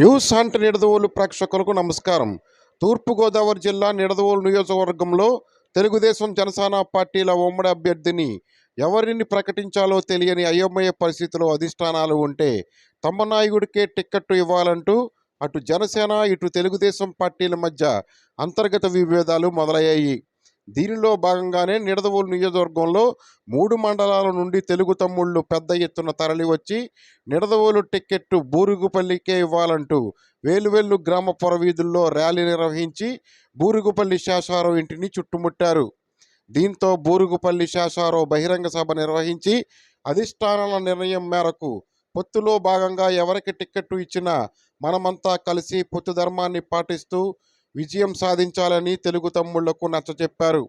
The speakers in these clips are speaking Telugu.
న్యూస్ హంట్ నిడదవోలు ప్రేక్షకులకు నమస్కారం. తూర్పుగోదావరి జిల్లా నిడదవోలు నియోజకవర్గంలో తెలుగుదేశం జనసేన పార్టీల ఉమ్మడి అభ్యర్థిని ఎవరిని ప్రకటించాలో తెలియని అయోమయ పరిస్థితిలో అధిష్టానాలు ఉంటే తమ నాయకుడికే టిక్కెట్టు ఇవ్వాలంటూ అటు జనసేన ఇటు తెలుగుదేశం పార్టీల మధ్య అంతర్గత విభేదాలు మొదలయ్యాయి. దీనిలో భాగంగానే నిడదవోలు నియోజకవర్గంలో 3 మండలాల నుండి తెలుగు తమ్ముళ్లు పెద్ద ఎత్తున తరలివచ్చి నిడదవోలు టిక్కెట్టు బూరుగుపల్లికే ఇవ్వాలంటూ వేలువేలు గ్రామ పొరవీధుల్లో ర్యాలీ నిర్వహించి బూరుగుపల్లి శేషారావు ఇంటిని చుట్టుముట్టారు. దీంతో బూరుగుపల్లి శేషారావు బహిరంగ సభ నిర్వహించి అధిష్టానాల నిర్ణయం మేరకు పొత్తులో భాగంగా ఎవరికి టిక్కెట్టు ఇచ్చినా మనమంతా కలిసి పొత్తు ధర్మాన్ని పాటిస్తూ విజయం సాధించాలని తెలుగు తమ్ముళ్లకు నచ్చచెప్పారు.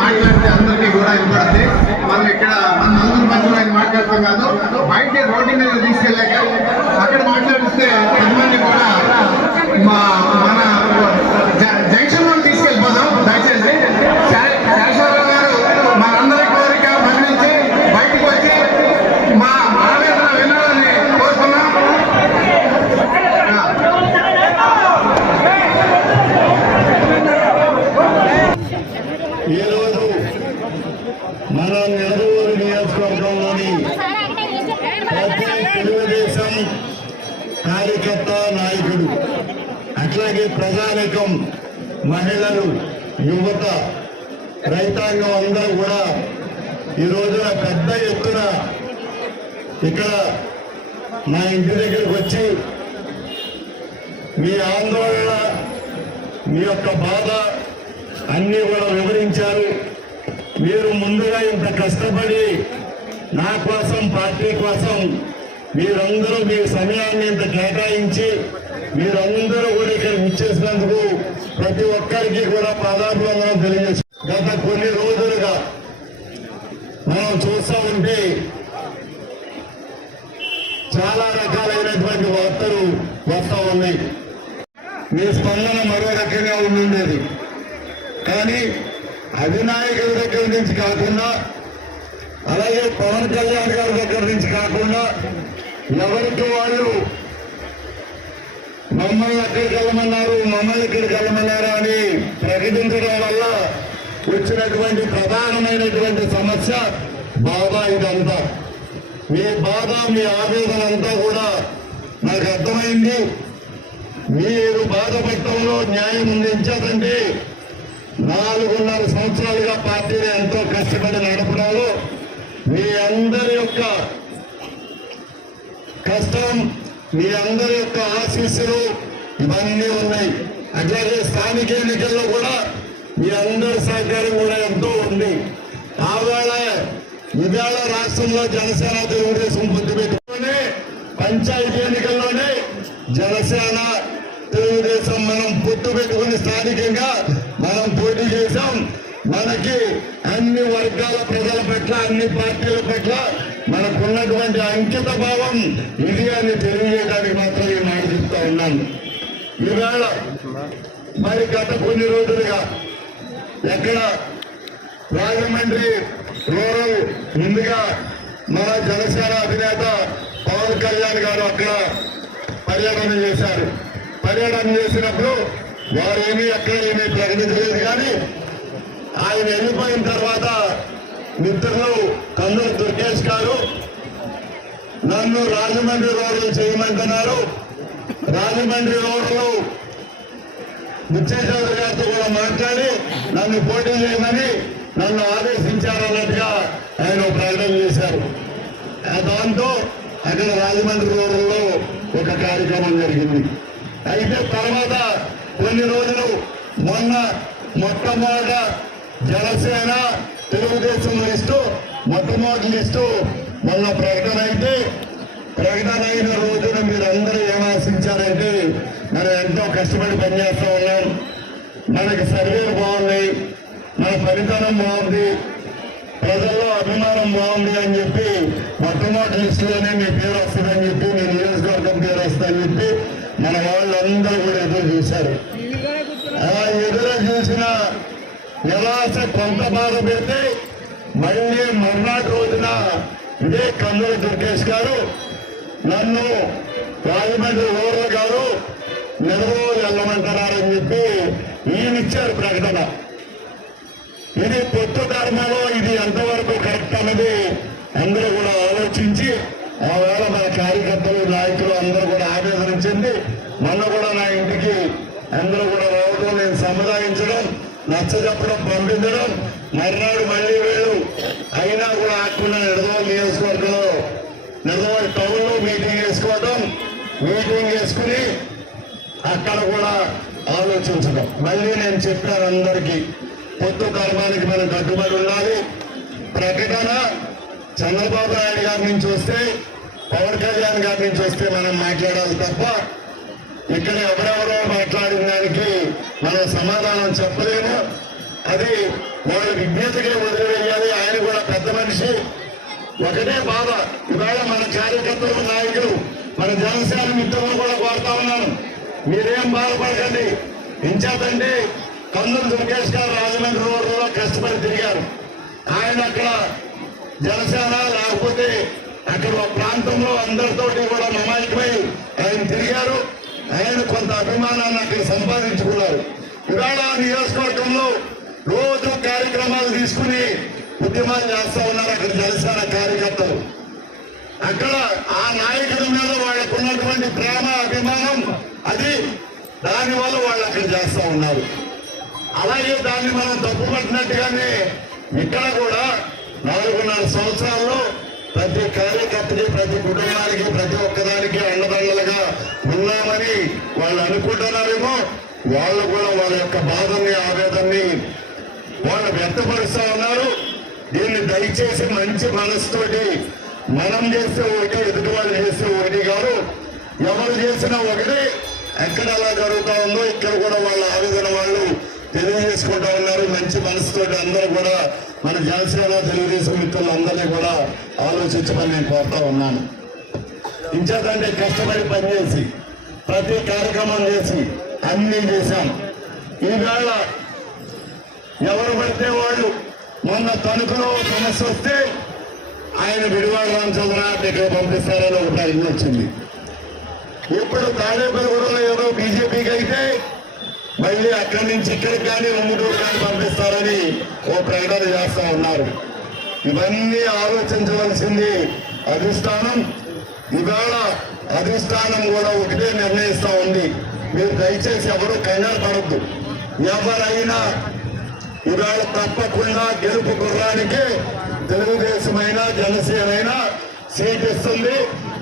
మాట్లాడితే అందరికీ కూడా వినపడుతుంది. మనం ఇక్కడ మన నలుగురు మధ్యలో మాట్లాడతాం కాదు, బయట రోడ్డు మీద తీసుకెళ్ళాక అక్కడ మాట్లాడిస్తే 10 మంది కూడా మన జంక్షన్ లో తీసుకెళ్ళిపోదాం. దయచేసి శేషారావు గారు మనందరి కోరిక మన్నించి బయటకు వచ్చి మా ఆవేదన వినాలని కోరుతున్నాం. ఈరోజు మన నిడదవోలు నియోజకవర్గంలోని ప్రతి తెలుగుదేశం కార్యకర్త నాయకుడు, అట్లాగే ప్రజానికం, మహిళలు, యువత, రైతాంగం అందరూ కూడా ఈ రోజున పెద్ద ఎత్తున ఇక్కడ మా ఇంటి దగ్గరకు వచ్చి మీ ఆందోళన, మీ యొక్క బాధ అన్నీ కూడా వివరించారు. మీరు ముందుగా ఇంత కష్టపడి నా కోసం, పార్టీ కోసం మీరందరూ మీ సమయాన్ని ఇంత కేటాయించి మీరందరూ కూడా ఇక్కడ ఇచ్చేసినందుకు ప్రతి ఒక్కరికి కూడా పాదాభివందనం తెలియజేసి గత కొన్ని రోజులుగా మనం చూస్తూ ఉంటే చాలా రకాలైనటువంటి వార్తలు వస్తూ ఉన్నాయి. మీ స్పందన మరో రకంగా ఉండేది. కానీ అధినాయకుల దగ్గర నుంచి కాకుండా, అలాగే పవన్ కళ్యాణ్ గారి దగ్గర నుంచి కాకుండా ఎవరికి వాళ్ళు మమ్మల్ని అక్కడికి వెళ్ళమన్నారు, మమ్మల్ని ఇక్కడికి వెళ్ళమన్నారు అని ప్రకటించడం వల్ల వచ్చినటువంటి ప్రధానమైనటువంటి సమస్య బాధ. ఇదంతా మీ బాధ, మీ ఆవేదన అంతా కూడా నాకు అర్థమైంది. మీరు బాధపడటంలో న్యాయం ఉంది. ఎంచేతంటే 4.5 సంవత్సరాలుగా పార్టీని ఎంతో కష్టపడి నడపడంలో మీ అందరి యొక్క కష్టం, మీ అందరి యొక్క ఆశీస్సులు ఇవన్నీ ఉన్నాయి. అట్లాగే స్థానిక ఎన్నికల్లో కూడా మీ అందరి సహకారం కూడా ఎంతో ఉంది. ఇవాళ రాష్ట్రంలో జనసేన తెలుగుదేశం పొత్తు పెట్టుకుని పంచాయతీ ఎన్నికల్లోనే జనసేన తెలుగుదేశం మనం పొత్తు పెట్టుకుని స్థానికంగా మనం పోటీ చేశాం. మనకి అన్ని వర్గాల ప్రజల పట్ల, అన్ని పార్టీల పట్ల మనకున్నటువంటి అంకిత భావం ఇది అని తెలియజేయడానికి మాత్రం ఈ మాట చెప్తా ఉన్నాను. ఈవేళ మరి గత కొన్ని రోజులుగా ఎక్కడ రాజమండ్రి రూరల్ ముందుగా మన జనసేన అధినేత పవన్ కళ్యాణ్ గారు అక్కడ పర్యటన చేశారు. పర్యటన చేసినప్పుడు వారేమీ అక్కడ ఏమీ ప్రకటించలేదు. కానీ ఆయన వెళ్ళిపోయిన తర్వాత మిత్రులు కందుల దుర్గేష్ గారు నన్ను రాజమండ్రి రోడ్లు చేయమంటున్నారు. రాజమండ్రి రోడ్లు బుచ్చేశ్వర గారితో కూడా మాట్లాడి నన్ను పోటీ చేయమని నన్ను ఆదేశించారన్నట్టుగా ఆయన ప్రకటన చేశారు. దాంతో అక్కడ రాజమండ్రి రోడ్లలో ఒక కార్యక్రమం జరిగింది. అయితే తర్వాత కొన్ని రోజులు మొట్టమొదట జనసేన తెలుగుదేశం లిస్టు మొట్టమొదటి లిస్టు మొన్న ప్రకటన అయిన రోజున మీరందరూ ఏం ఆశించారంటే మనం ఎంతో కష్టపడి పనిచేస్తూ ఉన్నాం, మనకి సర్వేలు బాగున్నాయి, మన ఫలితానం బాగుంది, ప్రజల్లో అభిమానం బాగుంది అని చెప్పి మొట్టమొదటి లిస్టులోనే మీ పేరు వస్తుందని చెప్పి, మీ నియోజకవర్గం పేరు వస్తుందని చెప్పి మన వాళ్ళందరూ కూడా ఎదురు చూశారు. అలా ఎదురు చూసిన నిరాశ కొంత బాధ పెడితే మళ్ళీ మర్నాటి రోజున ఇదే కందుల దుర్గేష్ గారు నన్ను రాజమండ్రి రూరల్ గారు నెలవోలు వెళ్ళమంటున్నారని చెప్పి ఈయనిచ్చారు ప్రకటన. ఇది పొత్తు ధర్మంలో ఇది ఎంతవరకు కరెక్ట్ అన్నది అందరూ కూడా ఆలోచించి ఆవేళ మన కార్యకర్తలు, నాయకులు అందరూ కూడా ఆవేదన చెంది మొన్న కూడా నా ఇంటికి అందరూ కూడా రావడం, నేను సముదాయించడం, నచ్చజెప్పడం, పంపించడం, మర్నాడు మళ్ళీ వీళ్ళు అయినా కూడా ఆకుండా నిడదవోలు నియోజకవర్గంలో నిడదవోలు టౌన్లో మీటింగ్ వేసుకుని అక్కడ కూడా ఆలోచించడం. మళ్ళీ నేను చెప్పాను అందరికీ, పొత్తు ధర్మానికి మనం కట్టుబడి ఉండాలి. ప్రకటన చంద్రబాబు నాయుడు గారి నుంచి వస్తే, పవన్ కళ్యాణ్ గారి నుంచి వస్తే మనం మాట్లాడాలి తప్ప ఇక్కడ ఎవరెవరో మాట్లాడిన దానికి మనం సమాధానం చెప్పలేము. అది వాళ్ళ విజ్ఞతకే వదిలివేయాలి. ఆయన కూడా పెద్ద మనిషి. ఒకటే బాధ, ఇవాళ మన కార్యకర్తలు, నాయకులు, మన జనసేన మిత్రులు కూడా కోరుతా ఉన్నాను, మీరేం బాధపడకండి. ఇంచేతంటే కందుల దుర్గేష్ గారు రాజమండ్రి రోడ్లలో కష్టపడి తిరిగారు. ఆయన అక్కడ జనసేన లేకపోతే అక్కడ ప్రాంతంలో అందరితోటి కూడా మమాయికమై ఆయన తిరిగారు. ఆయన కొంత అభిమానాన్ని అక్కడ సంపాదించుకున్నారు. ఇవాళ నియోజకవర్గంలో రోజు కార్యక్రమాలు తీసుకుని ఉద్యమాలు చేస్తా ఉన్నారు అక్కడ జనసేన కార్యకర్తలు. అక్కడ ఆ నాయకుల మీద వాళ్ళకు ఉన్నటువంటి ప్రేమ, అభిమానం, అది దానివల్ల వాళ్ళు అక్కడ చేస్తా ఉన్నారు. అలాగే దాన్ని మనం తప్పుపట్టినట్టుగానే ఇక్కడ కూడా 4.5 సంవత్సరాల్లో ప్రతి కార్యకర్తకి, ప్రతి కుటుంబానికి, ప్రతి ఒక్కదానికి అండదండలుగా ఉన్నామని వాళ్ళు అనుకుంటున్నారేమో. వాళ్ళు కూడా వాళ్ళ యొక్క బాధని, ఆవేదనని వాళ్ళు వ్యక్తపరుస్తా ఉన్నారు. దీన్ని దయచేసి మంచి మనసుతోటి మనం చేస్తే ఒకటి, ఎదుటి వాళ్ళు చేస్తే ఒకటి కాదు. ఎవరు చేసినా ఒకటి. ఎక్కడ అలా జరుగుతూ ఉందో ఇక్కడ కూడా వాళ్ళ ఆవేదన వాళ్ళు తెలియజేసుకుంటా ఉన్నారు. మంచి మనసుతోటి అందరూ కూడా మన జనసేన తెలుగుదేశం మిత్రులందరినీ కూడా ఆలోచించమని నేను కోరుతా ఉన్నాను. ఇంచేతంటే కష్టపడి పనిచేసి ప్రతి కార్యక్రమం చేసి అన్నీ చేశాం. ఈవేళ ఎవరు పడితే వాళ్ళు మొన్న తణుకులో సమస్య వస్తే ఆయన విడివాడ రామచంద్రనాథ్ ఇక్కడ పంపిస్తారని ఒక ప్రకటన వచ్చింది. ఇప్పుడు తాడేపల్లిగూడలో ఏదో బీజేపీకి అయితే మళ్ళీ అక్కడి నుంచి ఇక్కడికి కానీ ఉమ్మటూరు కానీ పంపిస్తారని ఓ ప్రకటన చేస్తా ఉన్నారు. ఇవన్నీ ఆలోచించవలసింది అధిష్టానం. ఇవాళ అధిష్టానం కూడా ఒకటే నిర్ణయిస్తా ఉంది. మీరు దయచేసి ఎవరు కంగారు పడద్దు. ఎవరైనా ఇవాళ తప్పకుండా గెలుపు గుర్రానికి తెలుగుదేశమైనా జనసేనైనా సీట్ ఇస్తుంది.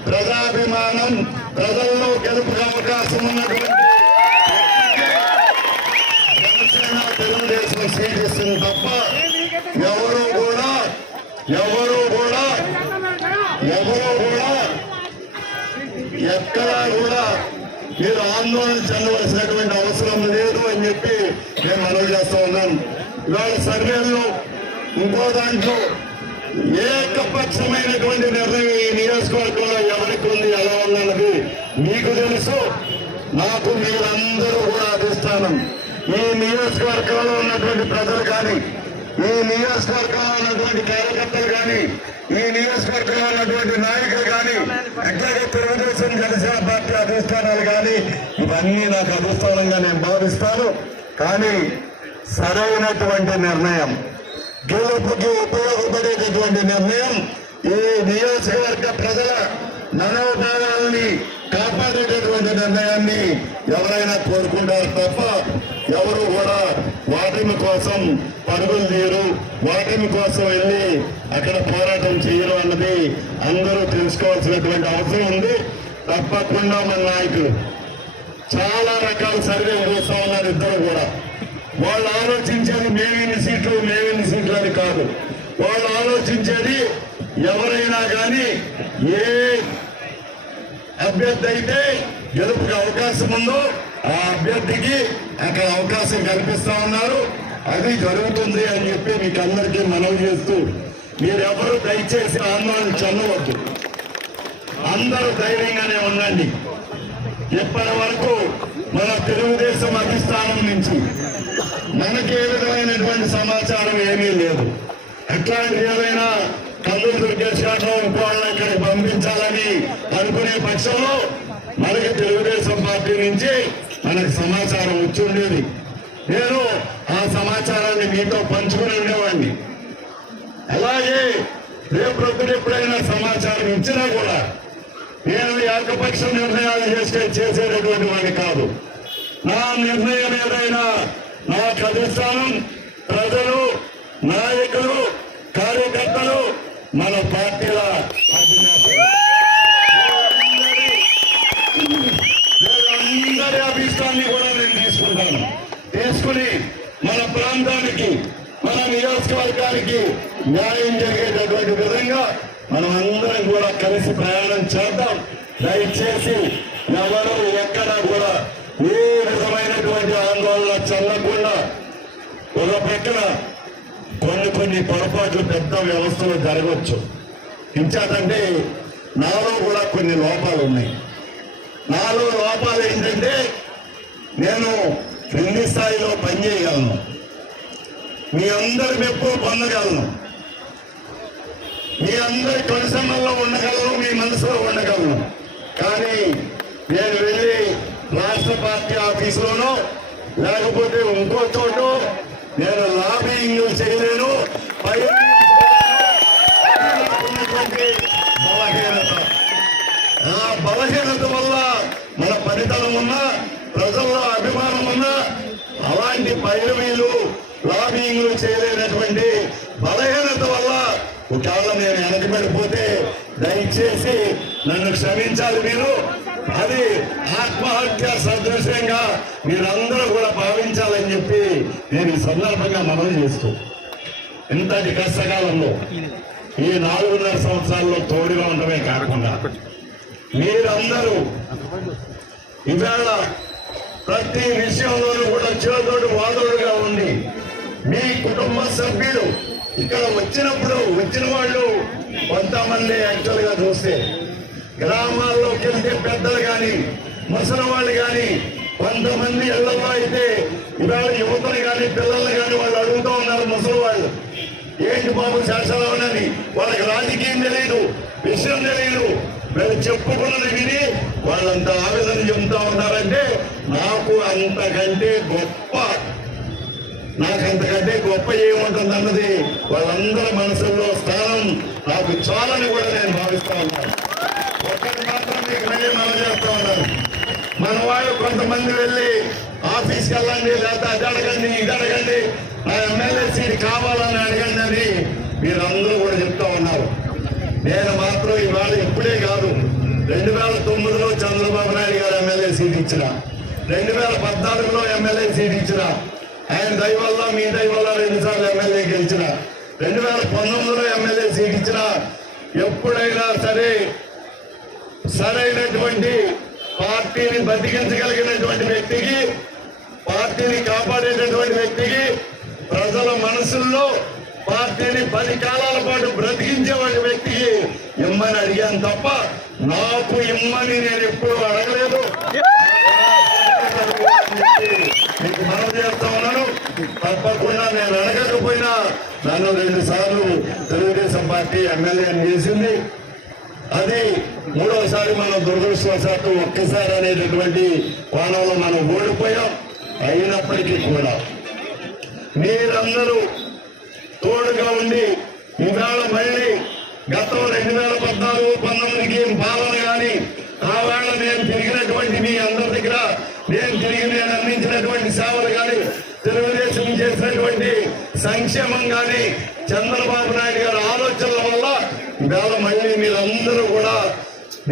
ప్రజాభిమానం ప్రజల్లో గెలుపుకి అవకాశం ఉన్నటువంటి జనసేన తెలుగుదేశం సీట్ ఇస్తుంది తప్ప ఎవరు కూడా ఎక్కడా కూడా మీరు ఆందోళన చెందవలసినటువంటి అవసరం లేదు అని చెప్పి నేను మనవి చేస్తా ఉన్నాను. ఇవాళ సర్వేల్లో ఇంకో దాంట్లో ఏకపక్షమైనటువంటి నిర్ణయం ఈ నియోజకవర్గంలో ఎవరికి ఉంది, ఎలా ఉందన్నది మీకు తెలుసు. నాకు మీరందరూ కూడా అధిష్టానం. ఈ నియోజకవర్గంలో ఉన్నటువంటి ప్రజలు కానీ, ఈ నియోజకవర్గంలో ఉన్నటువంటి కార్యకర్తలు కానీ, ఈ నియోజకవర్గంలో ఉన్నటువంటి నాయకులు కానీ, అట్లాగే తెలుగుదేశం జనసేన పార్టీ అధిష్టానాలు కానీ, ఇవన్నీ నాకు అధిష్టానంగా నేను భావిస్తాను. కానీ సరైనటువంటి నిర్ణయం, గెలుపుకి ఉపయోగపడేటటువంటి నిర్ణయం, ఈ నియోజకవర్గ ప్రజల మనోభావాలని కాపాడేటటువంటి నిర్ణయాన్ని ఎవరైనా కోరుకుంటారు తప్ప ఎవరు కూడా వాటిని కోసం పరుగులు తీయరు, వాటిని కోసం వెళ్ళి అక్కడ పోరాటం చేయరు అన్నది అందరూ తెలుసుకోవాల్సినటువంటి అవసరం ఉంది. తప్పకుండా మన నాయకులు చాలా రకాల సర్వేలు చేస్తా ఉన్నారు. ఇద్దరు కూడా వాళ్ళు ఆలోచించేది మేమిన్ని సీట్లు అని కాదు. వాళ్ళు ఆలోచించేది ఎవరైనా కానీ ఏ అభ్యర్థి అయితే గెలుపుకి అవకాశం ఉందో ఆ అభ్యర్థికి అక్కడ అవకాశం కల్పిస్తా ఉన్నారు. అది జరుగుతుంది అని చెప్పి మీకు అందరికీ మనవి చేస్తూ, మీరెవరూ దయచేసి ఆందోళన చెందవద్దు. అందరూ ధైర్యంగానే ఉండండి. ఇప్పటి వరకు మన తెలుగుదేశం అధిష్టానం నుంచి మనకి ఏ విధమైనటువంటి సమాచారం ఏమీ లేదు. అట్లాంటి ఏదైనా కల్లూరు దుర్గేశ్వరరావు ఇంకోళ్ళని ఇక్కడికి పంపించాలని అనుకునే పక్షంలో మనకి తెలుగుదేశం పార్టీ నుంచి మనకు సమాచారం వచ్చి ఉండేది. నేను ఆ సమాచారాన్ని మీతో పంచుకుని ఉండేవాడిని. అలాగే రేపు ఎప్పుడైనా సమాచారం ఇచ్చినా కూడా నేను ఏకపక్ష నిర్ణయాలు చేసేటటువంటి వాడిని కాదు. నా నిర్ణయం ఏదైనా నాకు అధిష్టానం, ప్రజలు, నాయకులు, కార్యకర్తలు, మన పార్టీల వీళ్ళందరి అభిష్టాన్ని కూడా నేను తీసుకుంటాను. తీసుకుని మన ప్రాంతానికి, మన నియోజకవర్గానికి న్యాయం జరిగేటటువంటి విధంగా మనం అందరం కూడా కలిసి ప్రయాణం చేద్దాం. దయచేసి ఎవరు ఎక్కడా కూడా ఏ విధమైనటువంటి ఆందోళన చెందకుండా, ఒక పక్కన కొన్ని పొరపాట్లు పెద్ద వ్యవస్థలో జరగవచ్చు. ఇంచేతంటే నాలో కూడా కొన్ని లోపాలు ఉన్నాయి. నాలో లోపాలు ఏంటంటే నేను క్రింది స్థాయిలో పనిచేయగలను, మీ అందరి మెప్పు పొందగలను, మీ అందరి కొనసమ్మల్లో ఉండగలను, మీ మనసులో ఉండగలను. కానీ నేను వెళ్ళి రాష్ట్ర పార్టీ ఆఫీసులోనో లేకపోతే ఇంకో చోటు నేను లాబింగ్ చేయలేను. బలహీనత, ఆ బలహీనత వల్ల మన పనితనం ఉన్నా, ప్రజల్లో అభిమానం ఉన్నా, అలాంటి పైరవీలు లాబింగ్లు చేయలేనటువంటి బలహీనత వల్ల ఒకవేళ నేను వెనకబడిపోతే దయచేసి నన్ను క్షమించాలి మీరు. అది ఆత్మహత్య సదృశ్యంగా మీరందరూ కూడా భావించాలని చెప్పి నేను ఈ సందర్భంగా మనవి చేస్తూ, ఇంతటి కష్టకాలంలో ఈ 4.5 సంవత్సరాల్లో తోడుగా ఉండమే కాకుండా మీరందరూ ఇవాళ ప్రతి విషయంలోనూ కూడా చేదోడు వాదోడుగా ఉండి మీ కుటుంబ సభ్యులు ఇక్కడ వచ్చిన వాళ్ళు కొంతమంది యాక్చువల్ గా చూస్తే గ్రామాల్లోకి వెళ్తే పెద్దలు కానీ ముసలి వాళ్ళు కానీ కొంతమంది ఇళ్లలో అయితే ఇవాళ యువతలు కానీ పిల్లలు కానీ వాళ్ళు అడుగుతూ ఉన్నారు ముసలి వాళ్ళు, ఏంటి బాబు శాసనమని. వాళ్ళకి రాజకీయం తెలియదు, విషయం తెలియదు. వీళ్ళు చెప్పుకున్నది విని వాళ్ళంత ఆవేదన చెబుతా ఉన్నారంటే నాకు అంతకంటే గొప్ప ఏముంటుందన్నది వాళ్ళందరి మనసుల్లో స్థానం నాకు చాలని కూడా నేను భావిస్తా ఉన్నాను. ఒక్కటి మాత్రం మీకు మళ్ళీ మనం చేస్తా ఉన్నాను. మన వాళ్ళు కొంతమంది వెళ్ళి ఆఫీస్కి వెళ్ళండి, లేకపోతే అది అడగండి ఇది అడగండి, నా ఎమ్మెల్యే సీట్ కావాలని అడగండి అని మీరందరూ కూడా చెప్తా ఉన్నారు. నేను మాత్రం ఇవాళ ఇప్పుడే కాదు, 2009లో చంద్రబాబు నాయుడు గారు ఎమ్మెల్యే సీట్ ఇచ్చిన, 2014లో ఎమ్మెల్యే సీట్ ఇచ్చిన, ఆయన దయ వల్ల మీ దయ వల్ల 2 సార్లు ఎమ్మెల్యే గెలిచిన, 2019లో ఎమ్మెల్యే సీట్ ఇచ్చిన, ఎప్పుడైనా సరే సరైనటువంటి పార్టీని బతికించగలిగినటువంటి వ్యక్తికి, పార్టీని కాపాడేటటువంటి వ్యక్తికి, ప్రజల మనసుల్లో పార్టీని 10 కాలాల పాటు బ్రతికించేవాడి వ్యక్తికి ఇమ్మని అడిగాను తప్ప నాకు ఇమ్మని నేను ఎప్పుడు అడగలేదు. మీకు మనం చేస్తా ఉన్నాను. తప్పకుండా నేను అడగకపోయినా నన్ను 2 సార్లు తెలుగుదేశం పార్టీ ఎమ్మెల్యేని చేసింది. అది 3వసారి మనం దురదృష్టవశాత్తు ఒక్కసారి అనేటటువంటి కోణంలో మనం ఓడిపోయాం. అయినప్పటికీ కూడా మీరందరూ తోడుగా ఉండి ఇవాళ మళ్ళీ గతం 2014-19కి పాలన కానీ ఆవేళ నేను తిరిగినటువంటి మీ అందరి దగ్గర నేను అందించినటువంటి సేవలు కానీ, తెలుగుదేశం చేసినటువంటి సంక్షేమం కానీ, చంద్రబాబు నాయుడు గారి ఆలోచనల వల్ల ఇవాళ మళ్ళీ మీరందరూ కూడా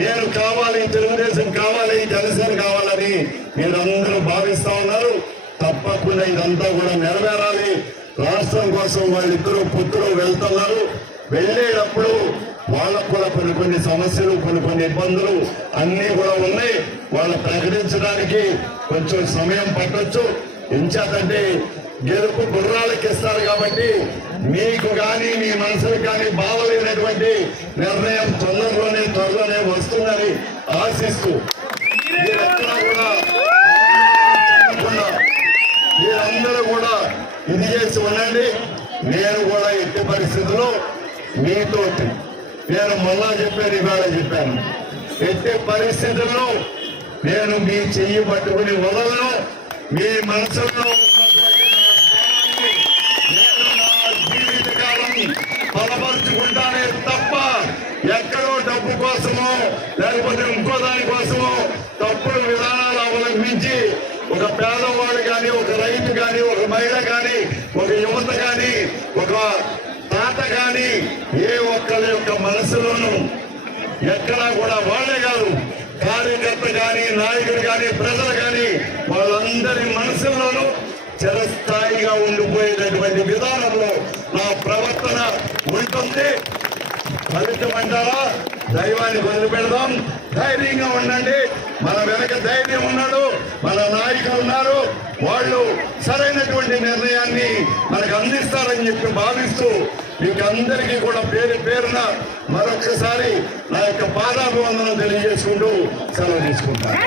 నేను కావాలి, తెలుగుదేశం కావాలి, జనసేన కావాలని మీరందరూ భావిస్తా ఉన్నారు. తప్పకుండా ఇదంతా కూడా నెరవేరాలి. రాష్ట్రం కోసం వాళ్ళిద్దరూ పుత్రులు వెళ్తున్నారు. వెళ్ళేటప్పుడు వాళ్ళకు కూడా కొన్ని సమస్యలు, కొన్ని ఇబ్బందులు అన్నీ కూడా ఉన్నాయి. వాళ్ళు ప్రకటించడానికి కొంచెం సమయం పట్టొచ్చు. ఎంచేతంటే గెలుపు గుర్రాలకు ఇస్తారు కాబట్టి మీకు కానీ మీ మనసులకు కానీ బాధలేనటువంటి నిర్ణయం త్వరలోనే వస్తుందని ఆశిస్తూ మీరందరూ కూడా ఇది చేసి ఉండండి. నేను కూడా ఎట్టి పరిస్థితుల్లో మీతో నేను మొన్న చెప్పాను, ఇవాళ చెప్పాను, ఎట్టి పరిస్థితుల్లో నేను మీ చెయ్యి పట్టుకుని వదలను. మీ మనసులో ఉన్నటువంటి నేను నా జీవితకాలం బలపరుచుకుంటానే తప్ప ఎక్కడో డబ్బు కోసమో లేకపోతే ఇంకో దానికోసమో తప్పుడు విధానాలు అవలంబించి ఒక పేదవాడు కానీ, ఒక రైతు కానీ, ఒక మహిళ కానీ, ఒక యువత కానీ, ఒక తాత కానీ ఏ ఒక్కరి యొక్క మనసులోనూ ఎక్కడా కూడా వాళ్ళే కాదు, కార్యకర్త కానీ, నాయకుడు కానీ, ప్రజలు కానీ వాళ్ళందరి మనసుల్లోనూ చిరస్థాయిగా ఉండిపోయేటటువంటి విధానంలో నా ప్రవర్తన ఉంటుంది. ఫలితం అంటారా? దైవాన్ని వదిలిపెడదాం. ధైర్యంగా ఉండండి. మన వెనక ధైర్యం ఉన్నాడు, మన నాయకులు ఉన్నారు. వాళ్ళు సరైనటువంటి నిర్ణయాన్ని మనకు అందిస్తారని చెప్పి భావిస్తూ మీకు అందరికీ కూడా పేరున మరొకసారి నా యొక్క పాదాభివందనం తెలియజేసుకుంటూ సెలవు తీసుకుంటాను.